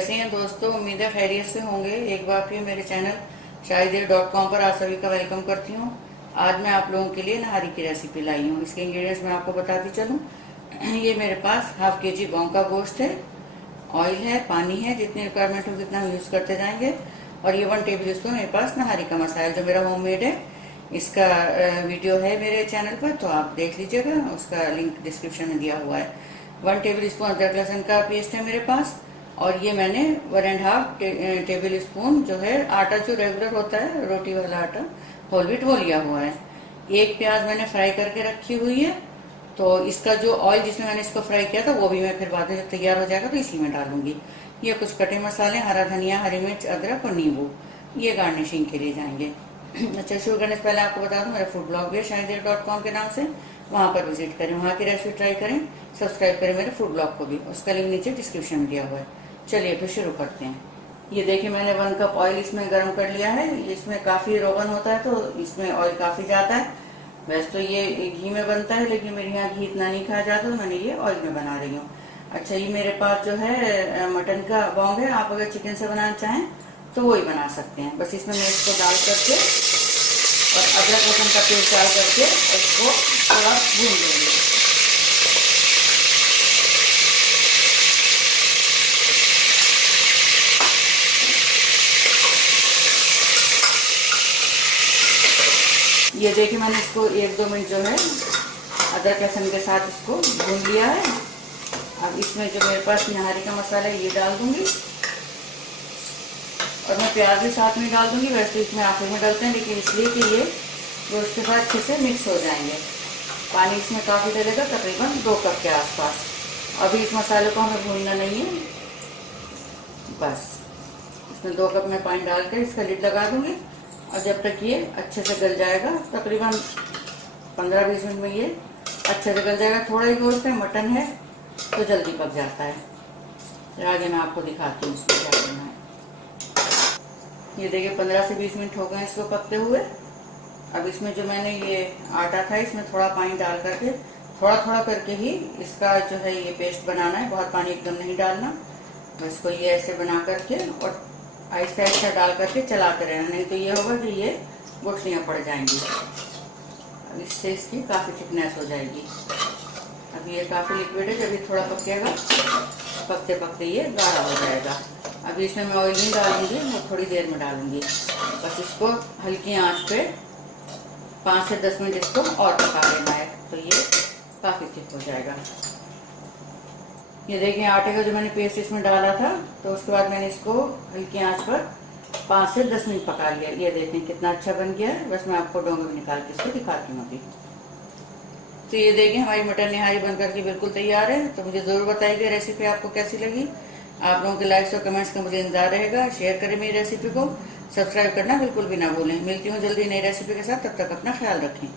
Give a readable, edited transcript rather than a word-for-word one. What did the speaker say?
कैसे हैं दोस्तों। उम्मीद है खैरियत से होंगे। एक बार फिर मेरे चैनल शाहीदेव.com पर आप सभी का वेलकम करती हूँ। आज मैं आप लोगों के लिए नहारी की रेसिपी लाई हूँ। इसके इंग्रेडिएंट्स मैं आपको बताती चलूँ। ये मेरे पास हाफ के जी गाँव का गोश्त है, ऑयल है, पानी है, जितनी रिक्वायरमेंट हो उतना यूज़ करते जाएंगे। और ये 1 टेबल स्पून मेरे पास नहारी का मसाला जो मेरा होममेड है। इसका वीडियो है मेरे चैनल पर, तो आप देख लीजिएगा, उसका लिंक डिस्क्रिप्शन में दिया हुआ है। 1 टेबल स्पून अदरक लहसुन का पेस्ट है मेरे पास। और ये मैंने 1.5 टेबल स्पून जो है आटा, जो रेगुलर होता है रोटी वाला आटा, होल व्हीट, वो लिया हुआ है। एक प्याज मैंने फ्राई करके रखी हुई है, तो इसका जो ऑयल जिसमें मैंने इसको फ्राई किया था वो भी मैं फिर बाद में जब तैयार हो जाएगा तो इसी में डालूंगी। ये कुछ कटे मसाले, हरा धनिया, हरी मिर्च, अदरक और नींबू, ये गार्निशिंग के लिए जाएंगे। अच्छा, शुरू करने से पहले आपको बता दूं, मेरा फूड ब्लॉग भी है शाहीदेव.com के नाम से, वहाँ पर विजिट करें, वहाँ की रेसिपी ट्राई करें, सब्सक्राइब करें मेरे फूड ब्लॉग को भी, उसका लिंक नीचे डिस्क्रिप्शन में दिया हुआ है। चलिए फिर शुरू करते हैं। ये देखिए, मैंने 1 कप ऑयल इसमें गर्म कर लिया है। इसमें काफ़ी रोगन होता है तो इसमें ऑयल काफ़ी जाता है। वैसे तो ये घी में बनता है, लेकिन मेरे यहाँ घी इतना नहीं खाया जाता, तो मैंने ये ऑयल में बना रही हूँ। अच्छा, ये मेरे पास जो है मटन का बॉन्ग है। आप अगर चिकन से बनाना चाहें तो वो ही बना सकते हैं। बस इसमें मैं इसको डाल करके और अदरक लहसुन का पेस्ट डाल करके इसको थोड़ा भून लेंगे। ये देखिए, मैंने इसको 1-2 मिनट जो है अदरक लहसुन के साथ इसको भून लिया है। अब इसमें जो मेरे पास नहारी का मसाला है ये डाल दूंगी, और मैं प्याज भी साथ में डाल दूंगी। वैसे इसमें आखिर में डालते हैं, लेकिन इसलिए कि ये गोश्त के साथ अच्छे से मिक्स हो जाएंगे। पानी इसमें काफ़ी डलेगा, तकरीबन 2 कप के आसपास। अभी इस मसाले को हमें भूनना नहीं है, बस इसमें 2 कप में पानी डाल कर इसका लिड लगा दूंगी। और जब तक ये अच्छे से गल जाएगा, तकरीबन 15-20 मिनट में ये अच्छे से गल जाएगा। थोड़ा ही गोश्त है, मटन है, तो जल्दी पक जाता है। फिर आगे मैं आपको दिखाती हूँ इसमें क्या करना है। ये देखिए, 15 से 20 मिनट हो गए इसको पकते हुए। अब इसमें जो मैंने ये आटा था, इसमें थोड़ा पानी डाल करके, थोड़ा थोड़ा करके ही इसका जो है ये पेस्ट बनाना है। बहुत पानी एकदम नहीं डालना, बस इसको ये ऐसे बना करके और आहिस्ता आहिस्ता डाल करके चलाते रहना, नहीं तो ये होगा कि ये गुठलियाँ पड़ जाएंगी। अब इससे इसकी काफ़ी थिकनेस हो जाएगी। अब ये काफ़ी लिक्विड है, जब ये थोड़ा पकेगा, पकते पकते ये गाढ़ा हो जाएगा। अभी इसमें मैं ऑयल नहीं डालूंगी, वो थोड़ी देर में डालूंगी। बस इसको हल्की आंच पे 5 से 10 मिनट इसको और पका लेना है, तो ये काफ़ी थिक हो जाएगा। ये देखिए, आटे का जो मैंने पेस्ट इसमें डाला था, तो उसके बाद मैंने इसको हल्की आंच पर 5 से 10 मिनट पका लिया। ये देखिए कितना अच्छा बन गया है। बस मैं आपको डोंगे में निकाल के इसको दिखाती हूँ अभी। तो ये देखिए, हमारी मटन निहारी बनकर के बिल्कुल तैयार है। तो मुझे ज़रूर बताइएगा रेसिपी आपको कैसी लगी। आप लोगों के लाइक्स और कमेंट्स का मुझे इंतजार रहेगा। शेयर करें मेरी रेसिपी को, सब्सक्राइब करना बिल्कुल भी ना भूलें। मिलती हूँ जल्दी नई रेसिपी के साथ, तब तक अपना ख्याल रखें।